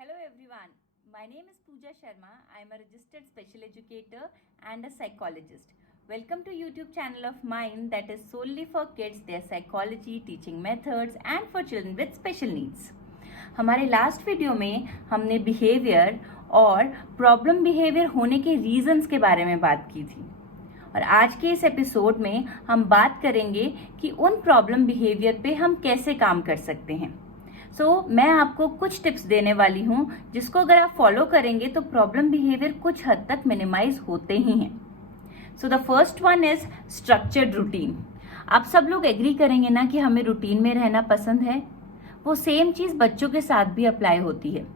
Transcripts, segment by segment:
Hello everyone, my name is Pooja Sharma. I am a registered special educator and a psychologist. Welcome to YouTube channel of mine that is solely for kids, their psychology, teaching methods and for children with special needs. हमारे last video में हमने behaviour और problem behaviour होने के reasons के बारे में बात की थी और आज के इस एपिसोड में हम बात करेंगे कि उन प्रॉब्लम बिहेवियर पे हम कैसे काम कर सकते हैं। मैं आपको कुछ टिप्स देने वाली हूँ जिसको अगर आप फॉलो करेंगे तो प्रॉब्लम बिहेवियर कुछ हद तक मिनिमाइज होते ही हैं। The first one is structured routine. आप सब लोग एग्री करेंगे ना कि हमें रूटीन में रहना पसंद है। वो सेम चीज बच्चों के साथ भी अप्लाई होती है।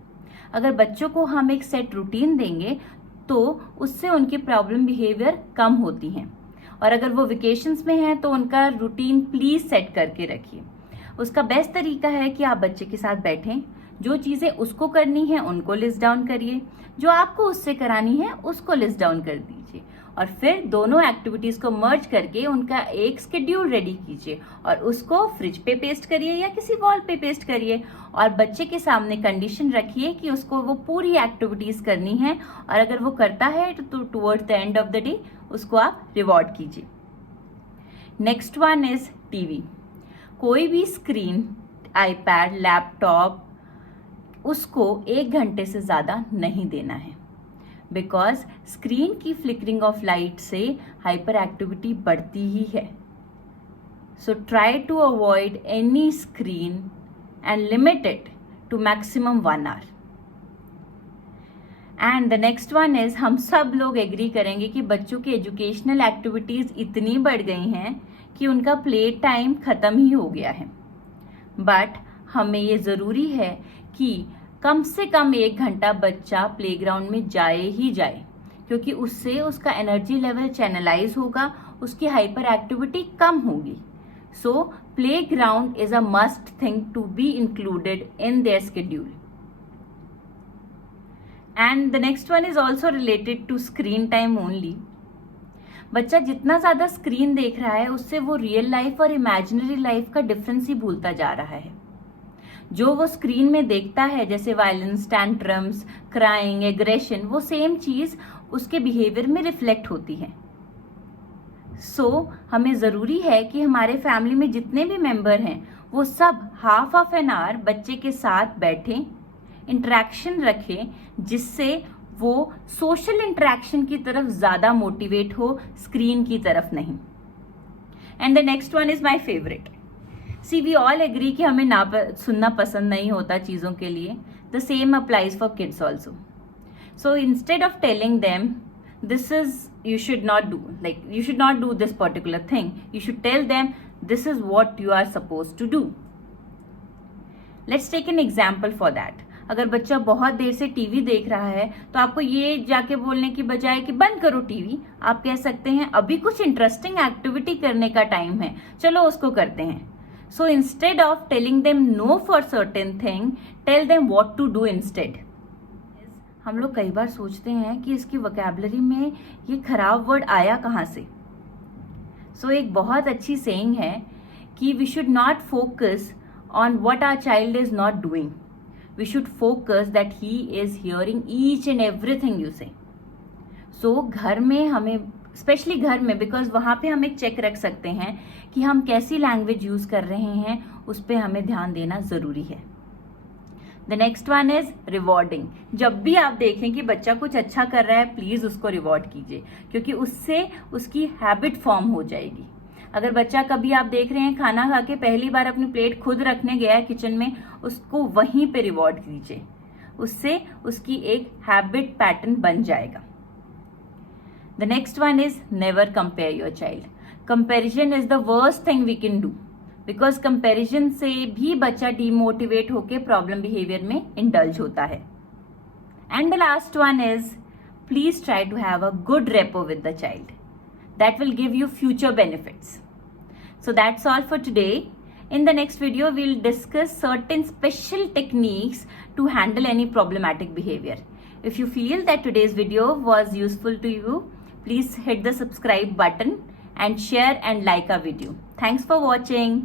अगर बच्चों को हम एक सेट रूटीन देंगे तो उससे उनकी प्रॉब्लम बिहेवियर कम होती हैं और अगर वो वेकेशंस में हैं तो उनका रूटीन प्लीज सेट करके रखिए। उसका बेस्ट तरीका है कि आप बच्चे के साथ बैठें, जो चीजें उसको करनी है उनको लिस्ट डाउन करिए, जो आपको उससे करानी है उसको लिस्ट डाउन कर दीजिए और फिर दोनों एक्टिविटीज को मर्ज करके उनका एक शेड्यूल रेडी कीजिए और उसको फ्रिज पे पेस्ट करिए या किसी वॉल पे पेस्ट करिए और बच्चे के सामने कंडीशन रखिए कि उसको वो पूरी एक्टिविटीज करनी है और अगर वो करता है तो towards the end of the day उसको आप रिवॉर्ड कीजिए। Next one is TV. कोई भी स्क्रीन, आईपैड, लैपटॉप उसको 1 घंटे से ज़्यादा नहीं देना है बिकॉज स्क्रीन की फ्लिकरिंग ऑफ लाइट से हाइपर एक्टिविटी बढ़ती ही है। So try to avoid any screen and limit it to maximum 1 hour. And the next one is हम सब लोग एग्री करेंगे कि बच्चों की एजुकेशनल एक्टिविटीज इतनी बढ़ गई हैं कि उनका प्ले टाइम खत्म ही हो गया है। बट हमें ये जरूरी है कि कम से कम 1 घंटा बच्चा प्लेग्राउंड में जाए ही जाए क्योंकि उससे उसका एनर्जी लेवल चैनलाइज होगा, उसकी हाइपर एक्टिविटी कम होगी। So playground is a must thing to be included in their schedule. And the next one is also related to screen time only. बच्चा जितना ज्यादा स्क्रीन देख रहा है उससे वो रियल लाइफ और इमेजिनरी लाइफ का डिफरेंस ही भूलता जा रहा है। जो वो स्क्रीन में देखता है जैसे वायलेंस, टैंट्रम्स, क्राइंग, एग्रेशन, वो सेम चीज उसके बिहेवियर में रिफ्लेक्ट होती है। हमें जरूरी है कि हमारे फैमिली में जितने भी मेंबर हैं वो सब हाफ ऑफ एन आवर बच्चे के साथ बैठें, इंटरेक्शन रखें जिससे वो सोशल इंटरेक्शन की तरफ ज्यादा मोटिवेट हो, स्क्रीन की तरफ नहीं। And the next one is my favourite. We all agree कि हमें सुनना पसंद नहीं होता चीजों के लिए। The same applies for kids also. So instead of telling them this is you should not do this particular thing, you should tell them this is what you are supposed to do. Let's take an example for that. अगर बच्चा बहुत देर से TV देख रहा है तो आपको ये जाके बोलने की बजाय कि बंद करो टीवी, आप कह सकते हैं अभी कुछ इंटरेस्टिंग एक्टिविटी करने का टाइम है, चलो उसको करते हैं। So instead of telling them no for certain thing, tell them what to do instead. हम लोग कई बार सोचते हैं कि इसकी वोकैबुलरी में ये खराब वर्ड आया कहाँ से। एक बहुत अच्छी सेइंग है कि we should not focus on what our child is not doing, we should focus that he is hearing each and everything you say. घर में हमें, स्पेशली घर में, बिकॉज वहां पे हम एक चेक रख सकते हैं कि हम कैसी लैंग्वेज यूज कर रहे हैं, उस पर हमें ध्यान देना जरूरी है। The next one is rewarding. जब भी आप देखें कि बच्चा कुछ अच्छा कर रहा है प्लीज उसको रिवॉर्ड कीजिए क्योंकि उससे उसकी हैबिट फॉर्म हो जाएगी। अगर बच्चा कभी आप देख रहे हैं खाना खा के पहली बार अपनी प्लेट खुद रखने गया है किचन में, उसको वहीं पे रिवॉर्ड कीजिए, उससे उसकी एक हैबिट पैटर्न बन जाएगा। The next one is never compare your child. Comparison is the worst thing we can do because comparison से भी बच्चा डीमोटिवेट होके प्रॉब्लम बिहेवियर में इंडल्ज होता है। And the last one is please try to have a good rapport with the child, that will give you future benefits. So that's all for today. In the next video, we'll discuss certain special techniques to handle any problematic behavior. If you feel that today's video was useful to you, please hit the subscribe button and share and like our video. Thanks for watching.